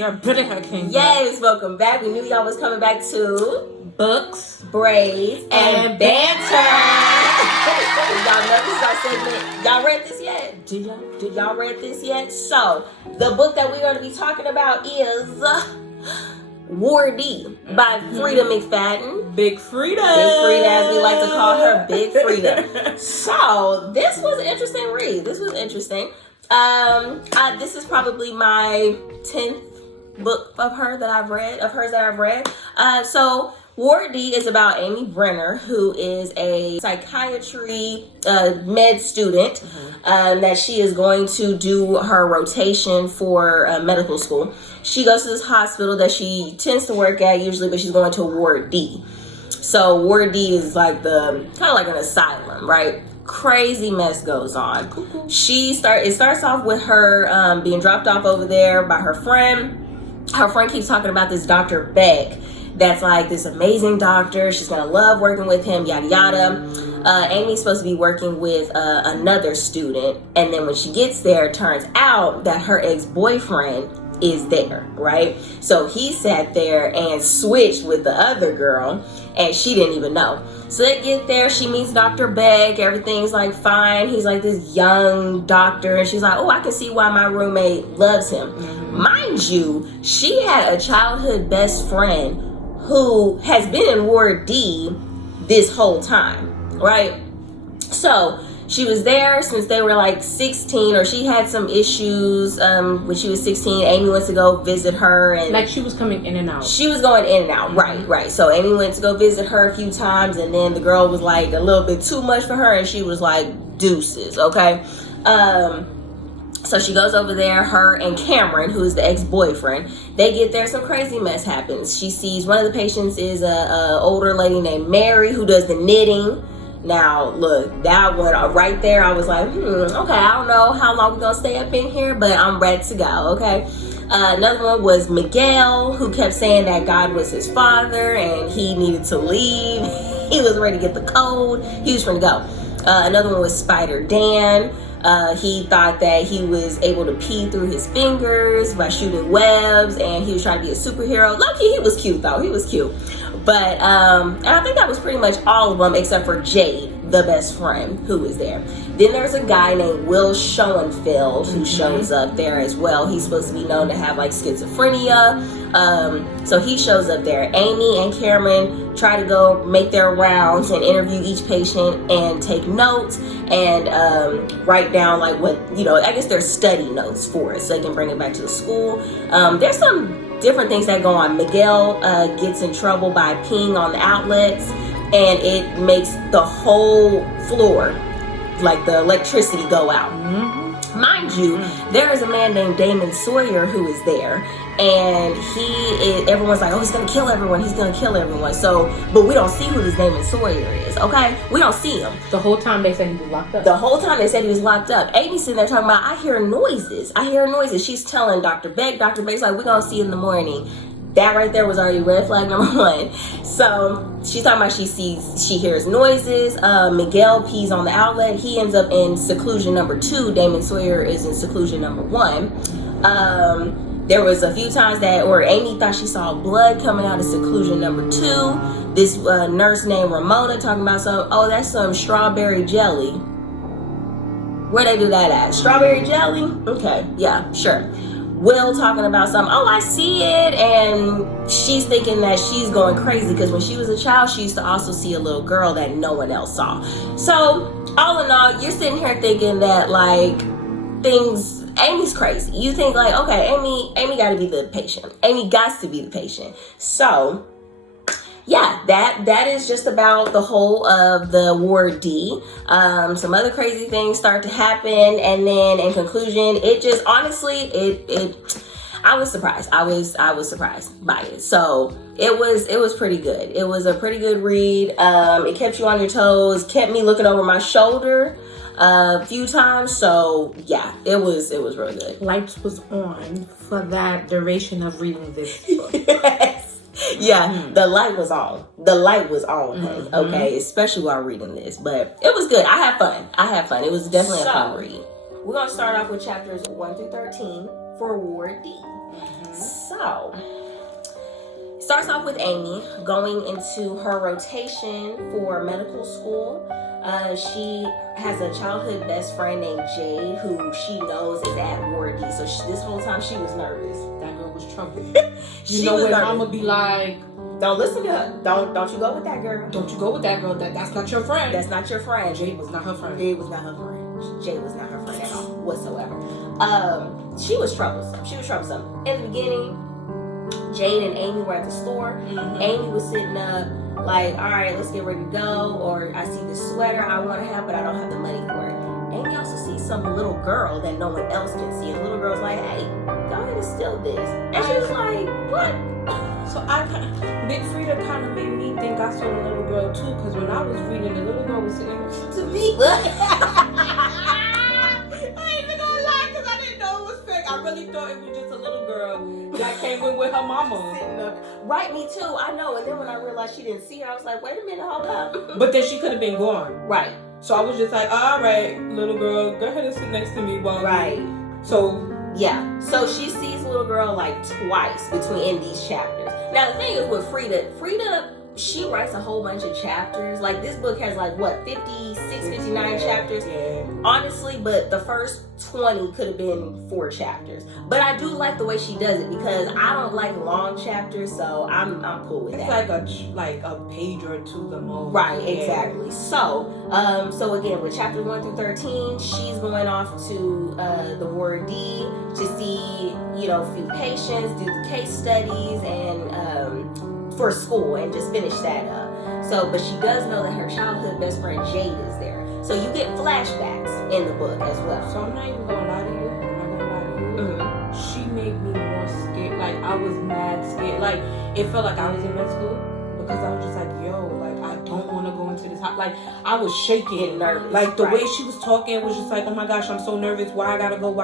You're pretty king. Yes, welcome back. We knew y'all was coming back to Books, Braids, and Banter. Y'all know this is our segment. Y'all read this yet? Did y'all read this yet? So, the book that we're going to be talking about is War D by Freida McFadden. Big Freida. Big Freida, as we like to call her, Big Freida. So, this was an interesting read. This was interesting. This is probably my 10th book of hers that I've read. So War D is about Amy Brenner, who is a psychiatry med student that she is going to do her rotation for medical school. She goes to this hospital that she tends to work at usually, but she's going to Ward D. So Ward D is like kind of like an asylum, right? Crazy mess goes on. It starts off with her being dropped off over there by her friend. Her friend keeps talking about this Dr. Beck that's like this amazing doctor. She's gonna love working with him, yada yada. Amy's supposed to be working with another student, and then when she gets there, it turns out that her ex-boyfriend is there, right? So he sat there and switched with the other girl, and she didn't even know. So they get there, she meets Dr. Beck, everything's like fine. He's like this young doctor, and she's like, oh, I can see why my roommate loves him. Mind you, she had a childhood best friend who has been in Ward D this whole time, right? So she was there since they were like 16, or she had some issues when she was 16. Amy went to go visit her, and like she was coming in and out. She was going in and out, right. So Amy went to go visit her a few times, and then the girl was like a little bit too much for her, and she was like deuces, okay? So she goes over there, her and Cameron, who is the ex-boyfriend, they get there, some crazy mess happens. She sees one of the patients is a older lady named Mary who does the knitting. Now, look, that one right there, I was like, okay, I don't know how long we're going to stay up in here, but I'm ready to go, okay? Another one was Miguel, who kept saying that God was his father and he needed to leave. He was ready to get the code. He was ready to go. Another one was Spider Dan. He thought that he was able to pee through his fingers by shooting webs, and he was trying to be a superhero. Low-key, he was cute, though. He was cute. But, and I think that was pretty much all of them except for Jade, the best friend, who was there. Then there's a guy named Will Schoenfeld who shows up there as well. He's supposed to be known to have like schizophrenia. So he shows up there. Amy and Cameron try to go make their rounds and interview each patient and take notes and write down like what, I guess they're study notes for it so they can bring it back to the school. There's some different things that go on. Miguel gets in trouble by peeing on the outlets, and it makes the whole floor, like the electricity, go out. Mind you, there is a man named Damon Sawyer who is there, and everyone's like, oh, he's gonna kill everyone. So, but we don't see who this Damon Sawyer is, okay? We don't see him. The whole time they said he was locked up. The whole time they said he was locked up. Amy's sitting there talking about, I hear noises. She's telling Dr. Beck. Dr. Beck's like, we're gonna see you in the morning. That right there was already red flag number 1. So she's talking about she hears noises. Miguel pees on the outlet. He ends up in seclusion number 2. Damon Sawyer is in seclusion number 1. There was a few times where Amy thought she saw blood coming out of seclusion number 2. This nurse named Ramona talking about that's some strawberry jelly. Where they do that at? Strawberry jelly? Okay, yeah, sure. Will talking about something, I see it, and she's thinking that she's going crazy because when she was a child, she used to also see a little girl that no one else saw. So, all in all, you're sitting here thinking that, like, Amy's crazy. You think, like, okay, Amy got to be the patient. Amy got to be the patient. So, yeah, that is just about the whole of the Ward D. Some other crazy things start to happen, and then in conclusion, it just honestly, I was surprised. I was surprised by it. So it was pretty good. It was a pretty good read. It kept you on your toes, kept me looking over my shoulder a few times. So yeah, it was really good. Lights was on for that duration of reading this book. Yes. Yeah, the light was on. Honey, okay, especially while reading this. But it was good. I had fun. It was definitely a fun read. We're going to start off with chapters 1 through 13 for Ward D. So, starts off with Amy going into her rotation for medical school. She has a childhood best friend named Jade, who she knows is at Ward D. So this whole time she was nervous. That girl was trouble. You know when mama be like, don't listen to her. Don't you go with that girl. Don't you go with that girl. That's not your friend. That's not your friend. Jade was not her friend. Jade was not her friend. Jade was not her friend at all whatsoever. She was troublesome. In the beginning, Jade and Amy were at the store. Amy was sitting up like, all right, let's get ready to go. Or I see this sweater I want to have, but I don't have the money for it. Amy also sees some little girl that no one else can see. And the little girl's like, hey, go ahead and steal this. And she was like, what? So Big Freida kind of made me think I saw the little girl too, because when I was reading, the little girl was sitting to me. I ain't even gonna lie, because I didn't know it was fake. I really thought it was just a little girl that came in with her mama. Right, me too. I know. And then when I realized she didn't see her, I was like, wait a minute, hold up. But then she could have been gone. Right. So I was just like, all right, little girl, go ahead and sit next to me while Yeah. So she sees little girl like twice in these chapters. Now the thing is with Freida, she writes a whole bunch of chapters. Like this book has like what, 56, 59 chapters? Yeah. Honestly, but the first 20 could have been 4 chapters. But I do like the way she does it because I don't like long chapters, so I'm cool with that. It's like a page or two the most. Right, exactly. So again, with chapter 1 through 13, she's going off to the Ward D to see, a few patients, do the case studies, and for school, and just finish that up. So, but she does know that her childhood best friend Jade is there. So you get flashbacks in the book as well. So I'm not even gonna lie to you. She made me more scared. Like I was mad scared. Like it felt like I was in med school because I was just like, yo, like I don't want to go into this house. Like I was shaking, nervous. Like the way she was talking was just like, oh my gosh, I'm so nervous. Why I gotta go?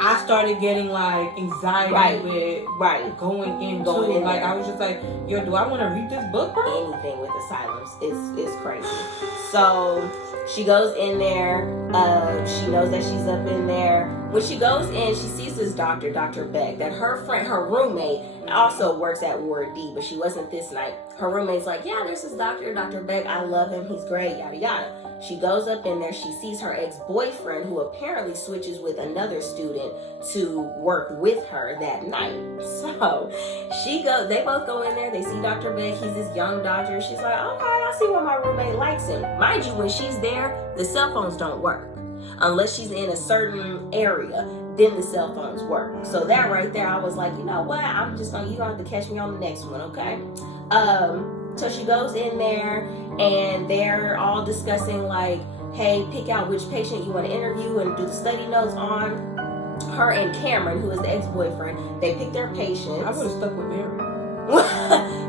I started getting like anxiety with going in. Like I was just like, yo, do I want to read this book, bro? Anything with asylums is crazy. So she goes in there. She knows that she's up in there. When she goes in, she sees this doctor, Dr. Beck, that her roommate, also works at Ward D, but she wasn't this night. Her roommate's like, yeah, there's this doctor, Dr. Beck. I love him. He's great, yada, yada. She goes up in there. She sees her ex-boyfriend, who apparently switches with another student to work with her that night. So they both go in there. They see Dr. Beck. He's this young doctor. She's like, okay, I see why my roommate likes him. Mind you, when she's there, the cell phones don't work. Unless she's in a certain area, then the cell phones work. So that right there, I was like, you know what? you gonna have to catch me on the next one, okay? So she goes in there and they're all discussing like, hey, pick out which patient you want to interview and do the study notes on. Her and Cameron, who is the ex-boyfriend, they pick their patients. I would have stuck with Mary.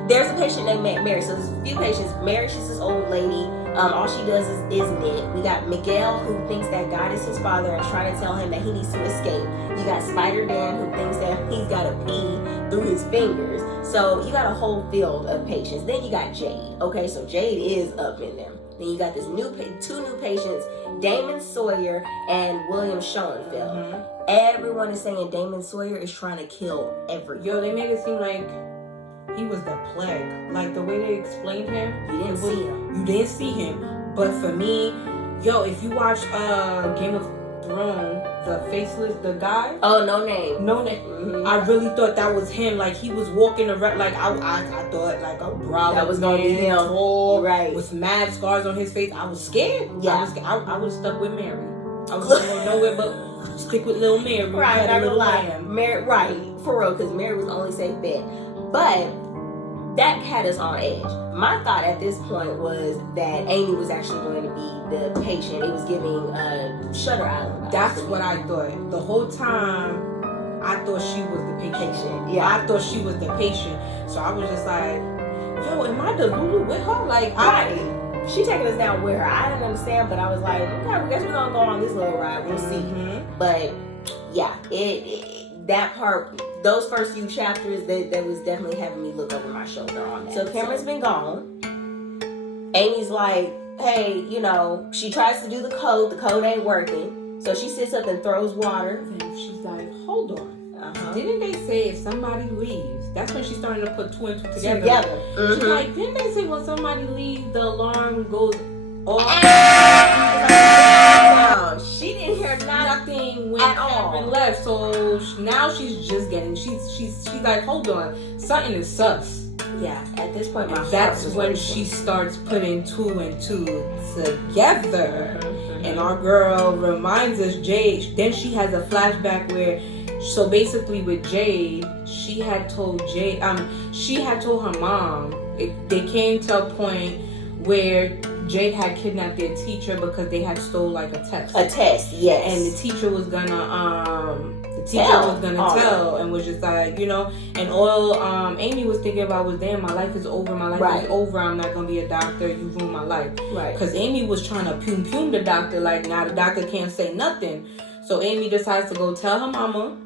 There's a patient named Mary. So there's a few patients. Mary, she's this old lady. All she does is knit. We got Miguel, who thinks that God is his father and trying to tell him that he needs to escape. You got Spider Dan, who thinks that he's got to pee through his fingers. So you got a whole field of patients. Then you got Jade. Okay, so Jade is up in there. Then you got this two new patients, Damon Sawyer and William Schoenfeld. Everyone is saying Damon Sawyer is trying to kill everyone. Yo, they made it seem like he was the plague. Like the way they explained him, you didn't see him. You didn't see him. But for me, yo, if you watch Game of Thrones, the faceless, the guy. Oh, no name. I really thought that was him. Like he was walking around. Like I thought like a brolic that was gonna be him. Tall, right? With mad scars on his face. I was scared. Yeah, I was stuck with Mary. I was going nowhere but stick with little Mary. Right, not gonna lie. Mary, right, for real, because Mary was the only safe bet. But that had us on edge. My thought at this point was that Amy was actually going to be the patient. It was giving Shutter Island. That's what I thought. The whole time, I thought she was the patient. Yeah. I thought she was the patient. So I was just like, yo, am I the Lulu with her? Like, she taking us down with her. I didn't understand, but I was like, okay, I guess we're going to go on this little ride. We'll see. But, yeah, that part, those first few chapters, that was definitely having me look over my shoulder on that. So Cameron's been gone. Amy's like, hey, she tries to do the code ain't working. So she sits up and throws water. And she's like, hold on. didn't they say if somebody leaves, that's when she started to put two and two together. She's like, didn't they say when somebody leaves, the alarm goes off? She didn't hear nothing when at Cameron all. left. So now she's just getting, she's like, hold on, something is sus. Yeah, at this point, that's when she starts putting two and two together. And our girl reminds us, Jade, then she has a flashback where, so basically with Jade, she had told her mom, they came to a point where Jade had kidnapped their teacher because they had stole like a test. A test, yes. And the teacher was gonna tell and was just like, you know, and all Amy was thinking about was, damn, my life is over, is over, I'm not gonna be a doctor, you ruined my life. Right. Because Amy was trying to pume the doctor, like, now the doctor can't say nothing. So Amy decides to go tell her mama,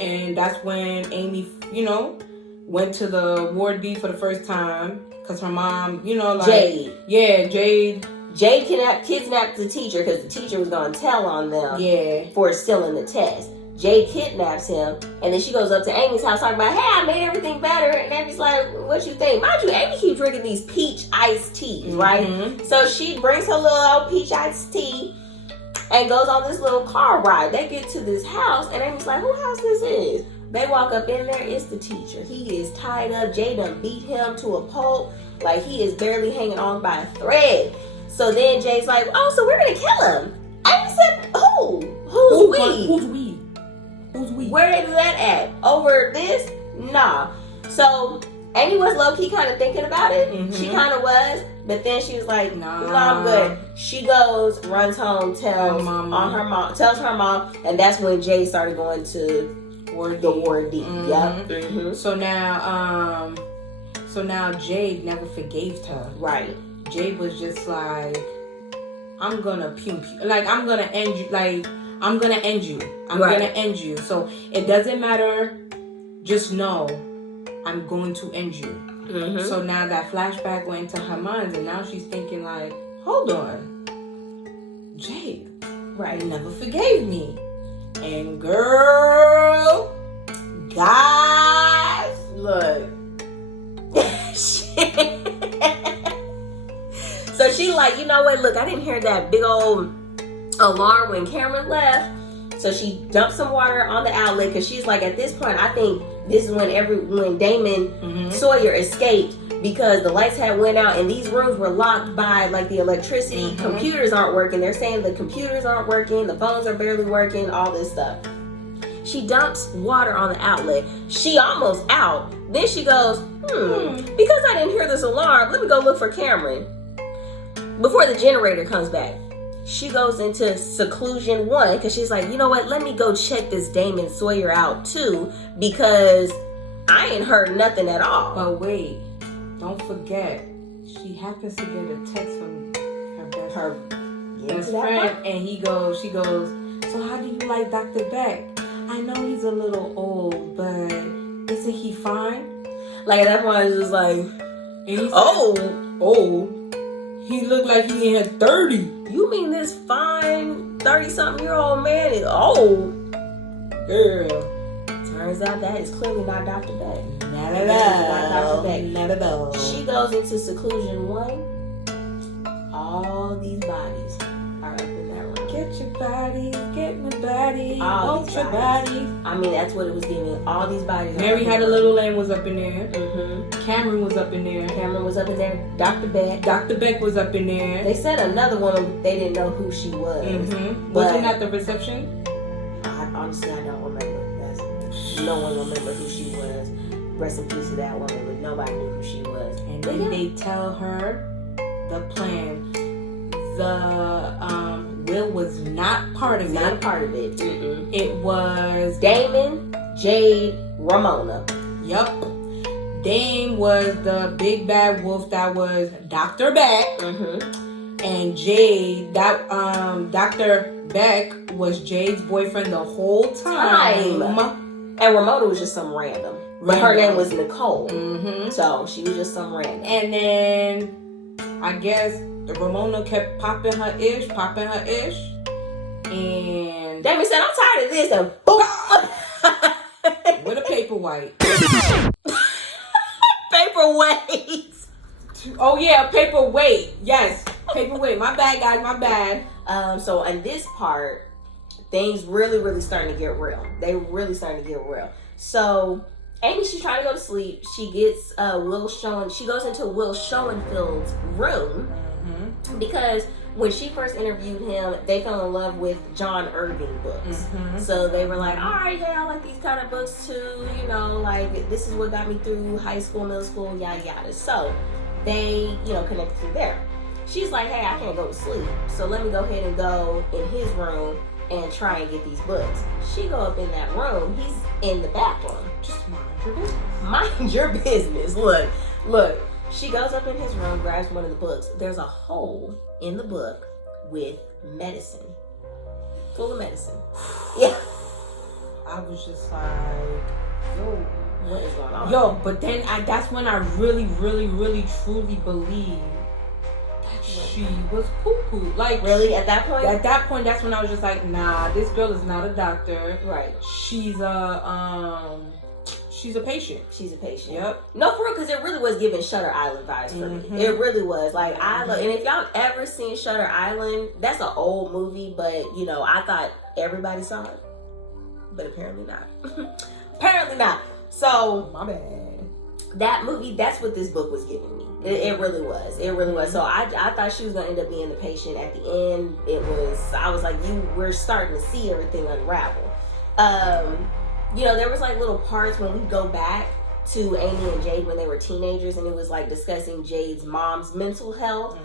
and that's when Amy, you know, went to the Ward B for the first time, because her mom, you know, like... Jade. Yeah, Jade. Jade kidnapped the teacher because the teacher was going to tell on them for stealing the test. Jade kidnaps him, and then she goes up to Amy's house talking about, hey, I made everything better. And Amy's like, what you think? Mind you, Amy keeps drinking these peach iced teas, right? So she brings her little old peach iced tea and goes on this little car ride. They get to this house, and Amy's like, whose house this is? They walk up in there, it's the teacher. He is tied up. Jay done beat him to a pulp. Like, he is barely hanging on by a thread. So then Jay's like, oh, so we're going to kill him. Amy said, who? Who's we? Who's we? Who's we? Where they do that at? Over this? Nah. So Amy was low-key kind of thinking about it. She kind of was. But then she was like, nah, I'm good. She goes, runs home, tells her mom. And that's when Jay started going to the Ward D. Yep. So now Jade never forgave her. Right. Jade was just like, I'm gonna like, I'm gonna end you. Like, I'm gonna end you. I'm gonna end you. So it doesn't matter. Just know, I'm going to end you. So now that flashback went into her mind, and now she's thinking like, hold on, Jade, never forgave me. And girl, guys, look. So she like, you know what, look, I didn't hear that big old alarm when Cameron left. So she dumped some water on the outlet, because she's like, at this point, I think this is when Damon Sawyer escaped, because the lights had went out and these rooms were locked by like the electricity. Computers aren't working. They're saying the computers aren't working, the phones are barely working, all this stuff. She dumps water on the outlet. She almost out. Then she goes, because I didn't hear this alarm, let me go look for Cameron before the generator comes back. She goes into seclusion 1, because she's like, you know what, let me go check this Damon Sawyer out too, because I ain't heard nothing at all. But wait, don't forget, she happens to get a text from her best friend, and she goes, so how do you like Dr. Beck? I know he's a little old, but isn't he fine? Like, at that point, I was just like, and he said, he looked like he's in his 30. You mean this fine 30-something-year-old man is old? Girl. Turns out that is clearly not Dr. Beck. Not at all. She goes into seclusion 1. All these bodies are up in that room. Get your bodies, get my bodies, all your bodies. I mean, that's what it was giving. All these bodies. Mary Had a Little Lamb was up in there. Cameron was up in there. Dr. Beck was up in there. They said another woman, but they didn't know who she was. Wasn't that the reception? Honestly, I don't remember. No one remember who she was. Rest in peace to that woman, but nobody knew who she was. And then they tell her the plan. The Will was not part of it. Not part of it. It was Damon, Jade, Ramona. Yup. Dame was the big bad wolf that was Dr. Beck. And Jade, that Dr. Beck was Jade's boyfriend the whole time. And Ramona was just some random. But her name was Nicole. So she was just some random. And then I guess Ramona kept popping her ish. And Damon said, I'm tired of this. And boom. With a paperweight. Paperweight. Oh yeah, paperweight. Yes, paperweight. My bad, guys. My bad. So in this part, things really starting to get real. They really starting to get real. So Amy, she's trying to go to sleep. She gets she goes into Will Schoenfield's room because when she first interviewed him, they fell in love with John Irving books. So they were like, all right, hey, I like these kind of books too. You know, like this is what got me through high school, middle school, yada yada. So they, connected through there. She's like, hey, I can't go to sleep, so let me go ahead and go in his room and try and get these books. She go up in that room. He's in the bathroom. Just mind your business. Mind your business. Look. She goes up in his room, grabs one of the books. There's a hole in the book with medicine. Full of medicine. Yeah. I was just like, yo, what is going on? Yo, but then that's when I really truly believed she was poo-poo. Like, really? At that point? At that point, that's when I was just like, nah, this girl is not a doctor. Right. She's a patient. She's a patient. Yep. No, for real, because it really was giving Shutter Island vibes for me. It really was. Like, and if y'all ever seen Shutter Island, that's an old movie, but, I thought everybody saw it. But apparently not. Apparently not. So, my bad. That movie, that's what this book was giving me. It really was. It really was. So I thought she was going to end up being the patient. At the end, I was like, we're starting to see everything unravel. There was like little parts when we go back to Amy and Jade when they were teenagers, and it was like discussing Jade's mom's mental health,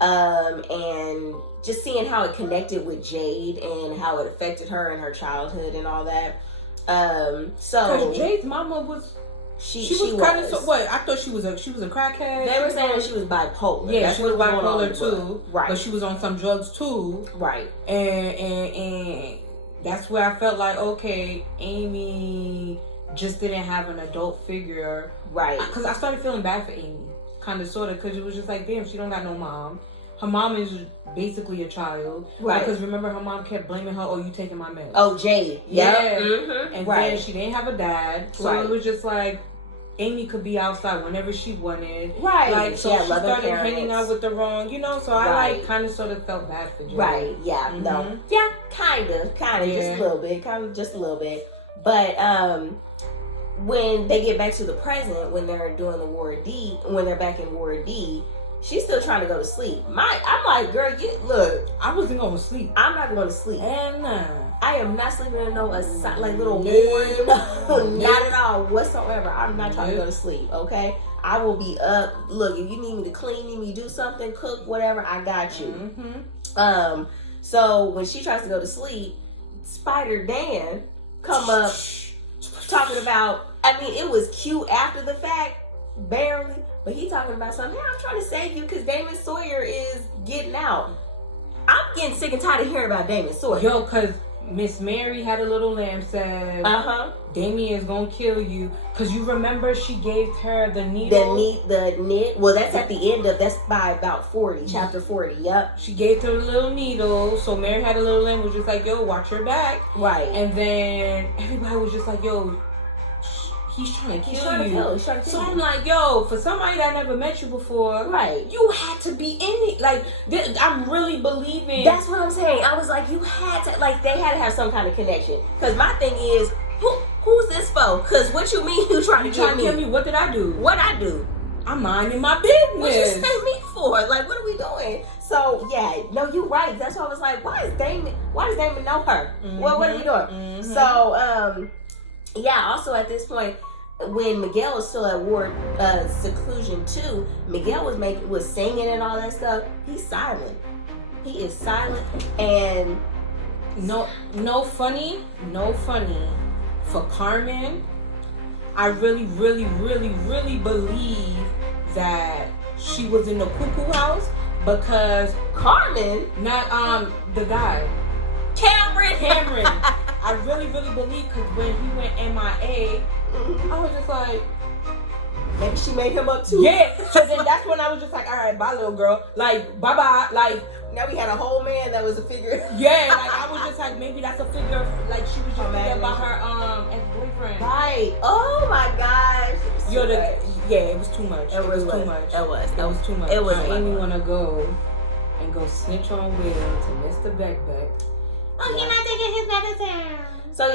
and just seeing how it connected with Jade and how it affected her in her childhood and all that. Because Jade's mama was... She was kind of what? I thought she was a crackhead. They were saying she was bipolar. Yeah, she was bipolar too. Right. But she was on some drugs too. Right. And that's where I felt like, okay, Amy just didn't have an adult figure. Right. Because I started feeling bad for Amy, kind of, sort of, because it was just like, damn, she don't got no mom. Her mom is basically a child. Right. Because remember, her mom kept blaming her, you taking my meds. Oh, Jade. Yeah. Mm-hmm. And then she didn't have a dad. So it was just like, Amy could be outside whenever she wanted. Right. Like, so she started parents. hanging out with the wrong, so I kind of sort of felt bad for Jade. Right. Yeah. No. Yeah. Kind of. Yeah. Just a little bit. Kind of just a little bit. But when they get back to the present, when they're doing the Ward D, when they're back in Ward D, she's still trying to go to sleep. I'm like, girl, look. I wasn't going to sleep. I'm not going to sleep. And I am not sleeping in no little ward. No, not at all whatsoever. I'm not trying to go to sleep, okay? I will be up. Look, if you need me to clean, need me to do something, cook, whatever, I got you. So when she tries to go to sleep, Spider Dan come up talking about, it was cute after the fact, barely, but he talking about something. Hey, I'm trying to save you because Damon Sawyer is getting out. I'm getting sick and tired of hearing about Damon Sawyer. Yo, because Miss Mary had a little lamb said, Damien's gonna kill you. Because you remember she gave her the needle. The knit. Well, that's at the end of, that's by about 40, chapter 40, yep. She gave her a little needle. So Mary had a little lamb, was just like, yo, watch your back. Right. And then everybody was just like, yo, he's trying to kill you. So I'm like, yo, for somebody that never met you before, right? You had to be in it. Like, I'm really believing. That's what I'm saying. I was like, you had to, like, they had to have some kind of connection. Because my thing is, who's this for? Because what you mean you trying to kill me? What did I do? What I do? I'm minding my business. What you sent me for? Like, what are we doing? So yeah, no, you're right. That's why I was like, why does Damon know her? Well, what are we doing? So yeah, also at this point, when Miguel was still at Ward Seclusion 2, Miguel was singing and all that stuff. He's silent. He is silent, and no funny for Carmen. I really believe that she was in the cuckoo house because Carmen, not the guy, Cameron. I really believe because when he went MIA, I was just like, maybe she made him up too. Yeah. So then that's when I was just like, all right, bye, little girl. Like, bye-bye. Like, now we had a whole man that was a figure. yeah, like I was just like, maybe that's a figure. Like she was just thinking about her ex-boyfriend. Right. Oh my gosh. It was too much. It was too much. It was too much. It was. Amy wanna go snitch on Will to Mr. Beck. Oh, you're not taking his back to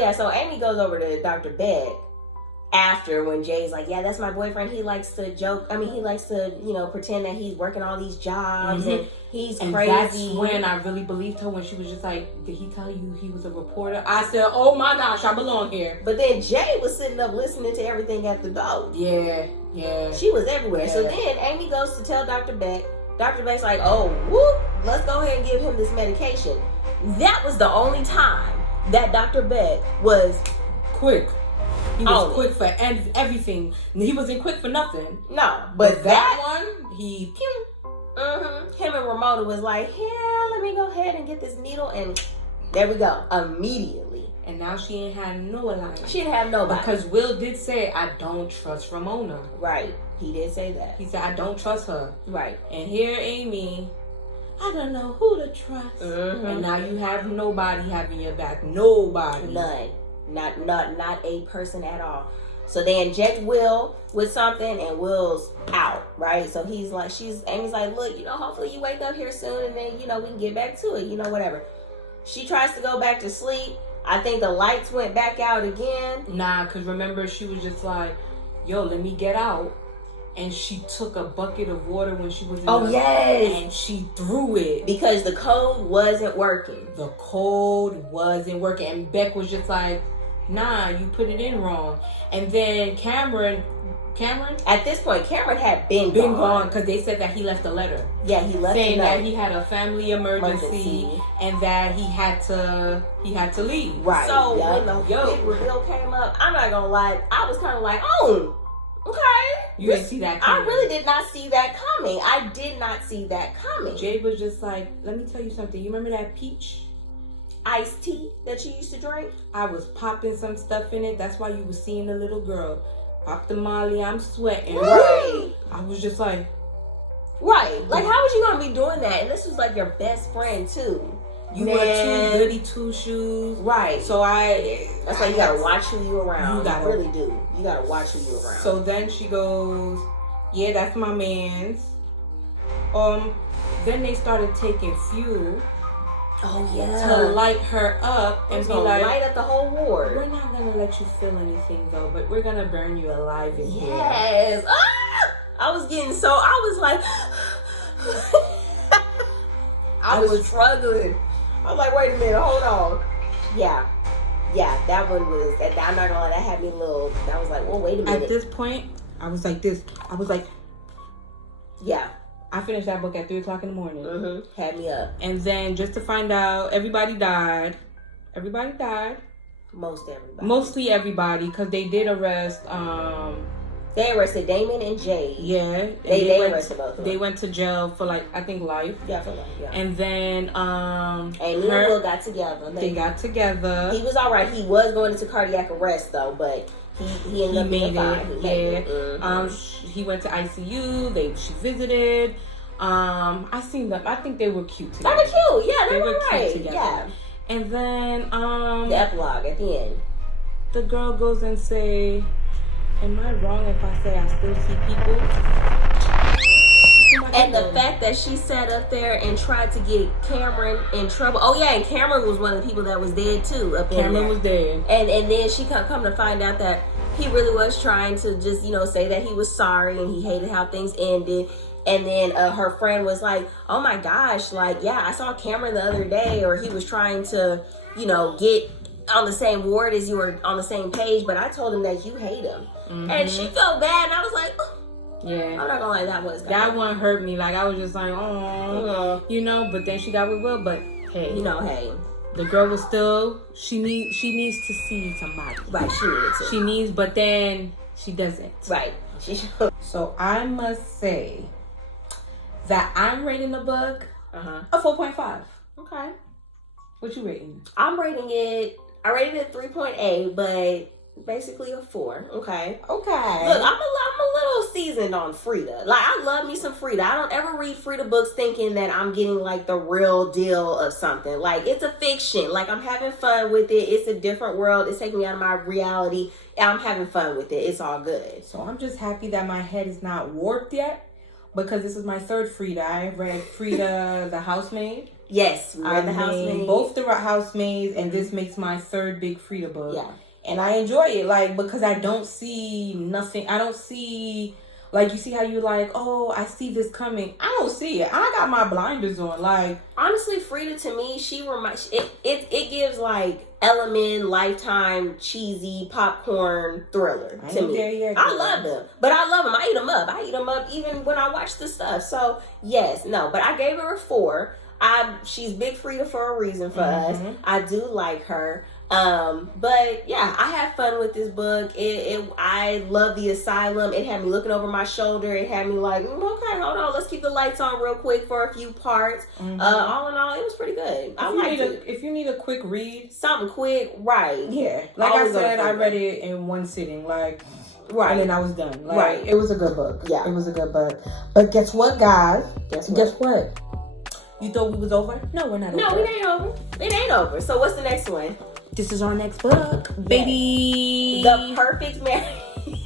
town. So Amy goes over to Dr. Beck after, when Jay's like, yeah, that's my boyfriend. He likes to joke. I mean, he likes to, pretend that he's working all these jobs and he's crazy. That's when I really believed her, when she was just like, did he tell you he was a reporter? I said, oh my gosh, I belong here. But then Jay was sitting up listening to everything at the door. Yeah. She was everywhere. Yeah. So then Amy goes to tell Dr. Beck. Dr. Beck's like, oh, whoop, let's go ahead and give him this medication. That was the only time that Dr. Beck was quick. He was quick for everything. He wasn't quick for nothing. No, but that one, he... Him and Ramona was like, yeah, let me go ahead and get this needle, and there we go, immediately. And now she ain't had no alliance. She didn't have nobody. Because Will did say, I don't trust Ramona. Right. He did say that. He said, I don't trust her. Right. And here Amy, I don't know who to trust. And now you have nobody having your back. Nobody. None. Not a person at all. So they inject Will with something, and Will's out, right? So Amy's like, look, hopefully you wake up here soon, and then, we can get back to it, whatever. She tries to go back to sleep. I think the lights went back out again. Nah, because remember, she was just like, yo, let me get out. And she took a bucket of water when she was in yes. And she threw it. Because the code wasn't working. The code wasn't working. And Beck was just like, nah, you put it in wrong. And then Cameron, at this point, Cameron had been gone because they said that he left a letter. Yeah, he left saying that he had a family emergency and that he had to leave. Right. So when the big reveal came up, I'm not gonna lie, I was kind of like, oh, okay. You didn't see that coming. I really did not see that coming. I did not see that coming. Jay was just like, let me tell you something. You remember that peach iced tea that you used to drink? I was popping some stuff in it. That's why you was seeing the little girl. Pop the Molly, I'm sweating. Right. I was just like... Right. Like, how was you going to be doing that? And this was like your best friend, too. You were too goody two-shoes. Right. So that's why you got to watch who you around. You really do. You got to watch who you around. So then she goes, yeah, that's my man's. Then they started taking fuel. Oh, yeah. To light her up and be like, light up the whole ward. We're not going to let you feel anything, though, but we're going to burn you alive in here. Yes. Ah! I was like, I was struggling. I was like, wait a minute, hold on. Yeah, that one was, I'm not gonna lie, that had me a little, that was like, well, wait a minute. At this point, I was like this. I was like, yeah. I finished that book at 3 o'clock in the morning. Had me up. And then just to find out, everybody died. Mostly everybody, because they did arrest, they arrested Damon and Jay. Yeah. They arrested both of them. They went to jail for I think life. Yeah, for life, yeah. And then, Amy and Will got together. They got together. He was alright. He was going into cardiac arrest, though, but he ended up being fine. He made it. He went to ICU. She visited. I seen them. I think they were cute together. They were cute. Yeah, they were right. cute together. Yeah. And then, the epilogue at the end. The girl goes and say, am I wrong if I say I still see people? And the fact that she sat up there and tried to get Cameron in trouble. Oh yeah, and Cameron was one of the people that was dead too. Cameron was dead. And then she come to find out that he really was trying to just, say that he was sorry and he hated how things ended. And then her friend was like, oh my gosh, I saw Cameron the other day, or he was trying to, get on the same ward as you, were on the same page, but I told him that you hate him. And she felt bad, and I was like, oh. Yeah. I'm not gonna lie, that one hurt me. I was just like, oh, but then she got with Will, but hey. Hey. The girl was still, she needs to see somebody. Right, she needs it. She needs, but then she doesn't. Right. So I must say that I'm rating the book a 4.5. Okay. What you rating? I rated it 3.8, but basically a 4. Okay. Okay. Look, I'm a little seasoned on Freida. Like, I love me some Freida. I don't ever read Freida books thinking that I'm getting like the real deal of something. Like, it's a fiction. Like, I'm having fun with it. It's a different world. It's taking me out of my reality. I'm having fun with it. It's all good. So I'm just happy that my head is not warped yet, because this is my 3rd Freida. I read Freida the Housemaid. Yes, we read The Housemaid. Both the Housemaids, and this makes my 3rd big Freida book. Yeah. And I enjoy it, like, because I don't see nothing. I don't see, like, you see how you like, oh, I see this coming. I don't see it. I got my blinders on. Like, honestly, Freida to me, she reminds it gives like Element, Lifetime, cheesy popcorn thriller to me. I love them, but I love them. I eat them up. I eat them up even when I watch the stuff. So yes, no, but I gave her a 4. She's big Freida for a reason for us. I do like her. But yeah, I had fun with this book. I love the asylum. It had me looking over my shoulder. It had me like, okay, hold on, let's keep the lights on real quick for a few parts. All in all, it was pretty good. I liked it. If you need a quick read, something quick, right? Yeah, like I said, I read it in one sitting, like. Right. And then I was done. Like, right. It was a good book. Yeah. It was a good book. But guess what, guys? Guess what? You thought we was over? No, we're not over. No, it ain't over. It ain't over. So what's the next one? This is our next book, baby. The Perfect Marriage.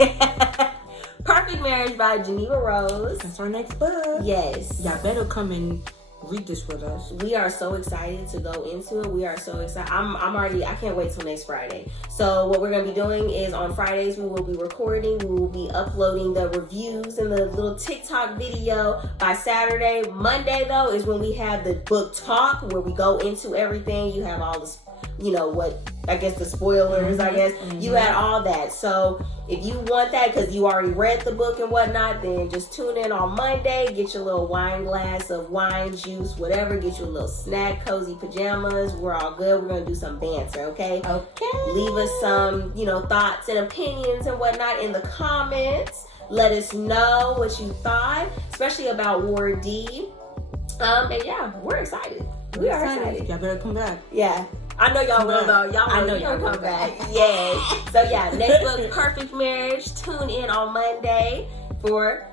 Perfect Marriage by Geneva Rose. That's our next book. Yes. Y'all better come and read this with us. We are so excited to go into it. We are so excited. I can't wait till next Friday. So what we're going to be doing is on Fridays we will be recording. We will be uploading the reviews and the little TikTok video by Saturday. Monday though is when we have the book talk where we go into everything. You have all the, the spoilers, you had all that. So if you want that, because you already read the book and whatnot, then just tune in on Monday, get your little wine glass of wine, juice, whatever, get you a little snack, cozy pajamas. We're all good. We're going to do some banter, okay? Okay. Leave us some, thoughts and opinions and whatnot in the comments. Let us know what you thought, especially about Ward D. And yeah, we're excited. We are excited. Y'all better come back. Yeah. I know y'all will though. Y'all know y'all come back. Yes. So yeah, next book, Perfect Marriage. Tune in on Monday for